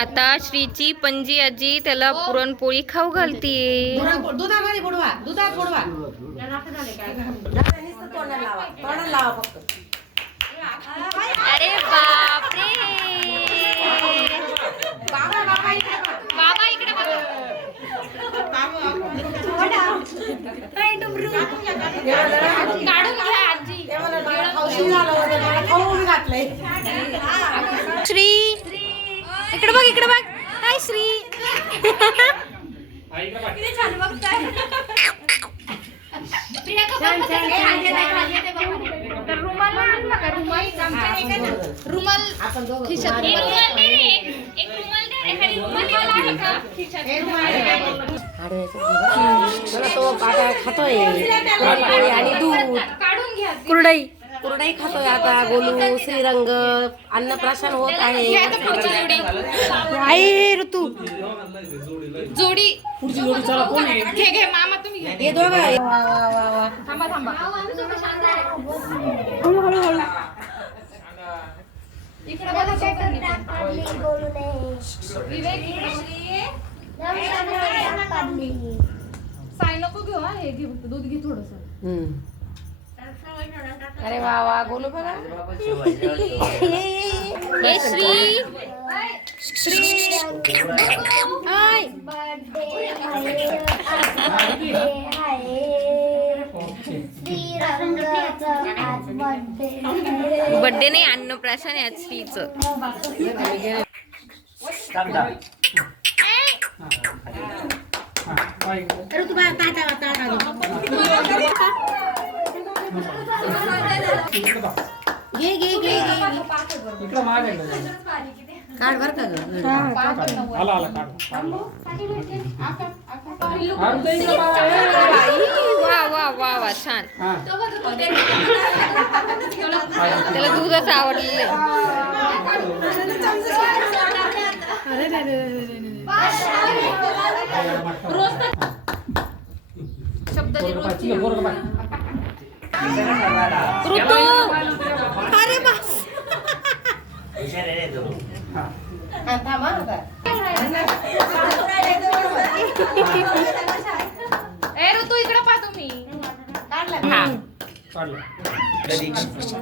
आता श्रीची पणजी आजी त्याला पुरणपोळी खाऊ घालतीये. दुधामध्ये बुडवा, दुधात बुडवा. तोंडाला लावा फक्त. अरे बापरे, बाबा इकडे बघा. काढून घ्या आजी. श्री इकडे बघ, इकडे बघ. हाय श्री. रुमाल खिशात. तो आता खातोय आणि दूध कुरडई कुरडई खातोय. आता गोलू श्रीरंग अन्नप्राशन होत आहे. आई ऋतू जोडी पुढची जोडी चला कोण आहे? घे घे मामा तुम्ही घ्या. हे दोघं आहे. थांबा थांबा. इकडे बघा विवेक साई नको घेऊ. हे घे फक्त दूध घे थोडस. अरे वा वा गोलू बघा. हे श्री बर्थडे नाही, अन्नप्राशन आहे आज श्रीचं. घे घे घे इकडं माग आहे. काढ बर का ग. आला आला काढ. वा वा वा वा छान. हां त्याला दूधच आवडलेलं शब्द ऋतू. अरे बस थांबा आता. ए ऋतू इकडे पहा तुम्ही. हा काढलं.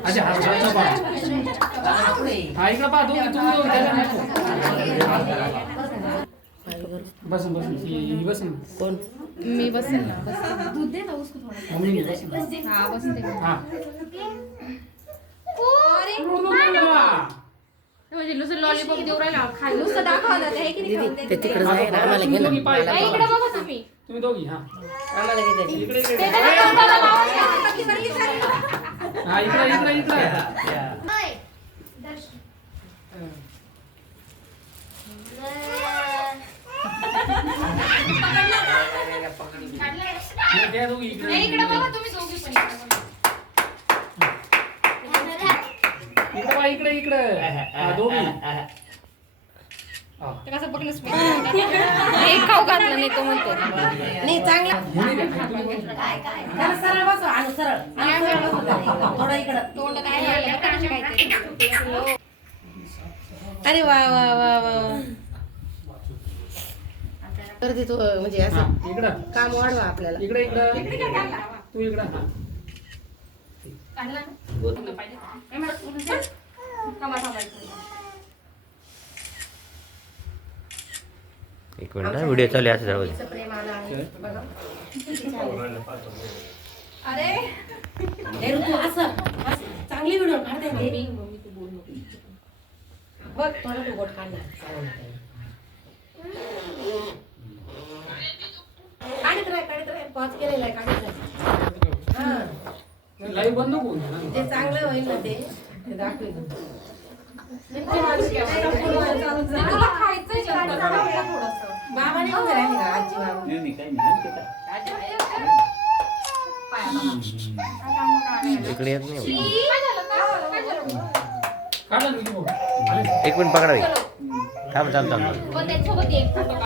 अच्छा हा इकडं पहा तुम्ही बसून बसून ही बसून कोण मी बसेल ना. दूध दे ना उसको थोडा. हा बसते. हां म्हणजे नुसतं लॉलीपॉप देऊ राहिला खायला. नुसतं दाखवलं ते की नाही. ते तिकडे जाय ना. आम्हाला घे ना. इकडे बघा तुम्ही. तुम्ही दोघी. हां आम्हाला घे. इकडे इकडे ते त्याला तोंडाला लावा. हां इकडे इकडे इकडे. त्या दोघी इकडे इकडे बघा तुम्ही दोघी पण. इकडे बघा इकडे इकडे. हां दोघी. ते कसं बघणंच हे खाऊ घातलं नाही तो म्हणतो. नाही चांगला. सरळ बसव आणि सरळ. थोडं इकडं. तोंड काय. अरे वा वा वा वा. तर ते तू म्हणजे असं इकडं काम वाढवा आपल्याला. इकडे इकडे तू इकडं. हां एक मिनिट ना व्हिडिओ चालू आहे असं जाऊ दे. प्रेम आलं आहे. बघा. अरे हे ऋतू असं चांगली व्हिडिओ काढते ते. बघ थोडं तू गोट काढणार. काढत राह पॉज केलेला आहे. काढत राह. हां लाईव्ह बंद करून ना. ते चांगलं होईल ना. ते दाखवेल. तुला खायचंय थोडस. बाबा नाही उभे राहिले का? आजी बाबा इकडे येत नाही. काढलं ना तुम्ही. एक मिनिट पकडावी. थांब थांब थांब. पण त्याच्यासोबत एक